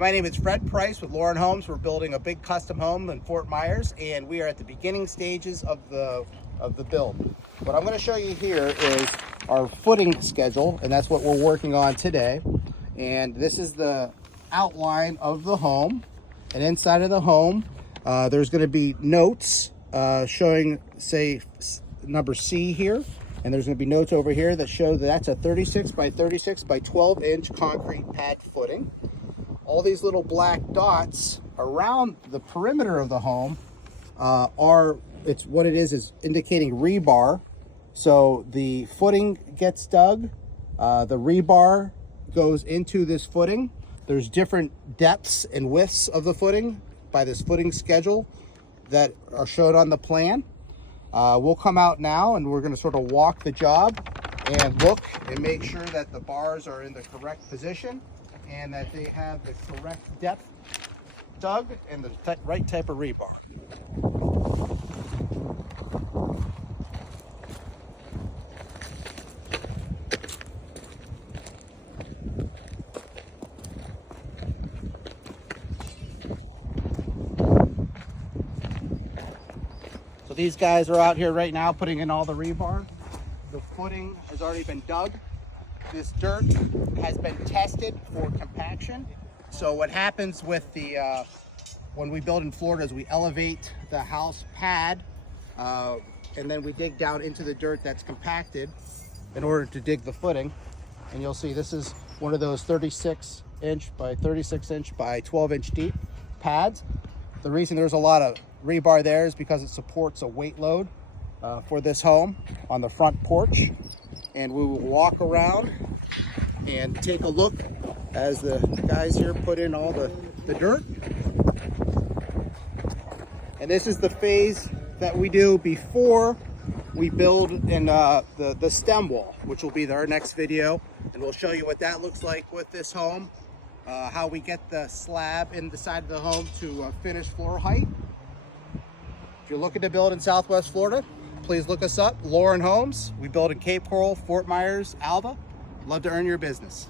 My name is Fred Price with Lauren Homes. We're building a big custom home in Fort Myers, and we are at the beginning stages of the build. What I'm going to show you here is our footing schedule, and that's what we're working on today. And this is the outline of the home. And inside of the home, there's going to be notes showing, say, number C here. And there's going to be notes over here that show that that's a 36 by 36 by 12 inch concrete pad footing. All these little black dots around the perimeter of the home it's what it is indicating rebar. So the footing gets dug, the rebar goes into this footing. There's different depths and widths of the footing by this footing schedule that are shown on the plan. We'll come out now and we're going to sort of walk the job and look and make sure that the bars are in the correct position and that they have the correct depth dug and the right type of rebar. So these guys are out here right now putting in all the rebar. The footing has already been dug. This dirt has been tested for compaction. So what happens with the when we build in Florida is we elevate the house pad and then we dig down into the dirt that's compacted in order to dig the footing. And you'll see this is one of those 36 inch by 36 inch by 12 inch deep pads. The reason there's a lot of rebar there is because it supports a weight load for this home on the front porch. And we will walk around and take a look as the guys here put in all the dirt. And this is the phase that we do before we build in the stem wall, which will be our next video. And we'll show you what that looks like with this home, how we get the slab in the side of the home to finished floor height. If you're looking to build in Southwest Florida, please look us up, Lauren Homes. We build in Cape Coral, Fort Myers, Alva. Love to earn your business.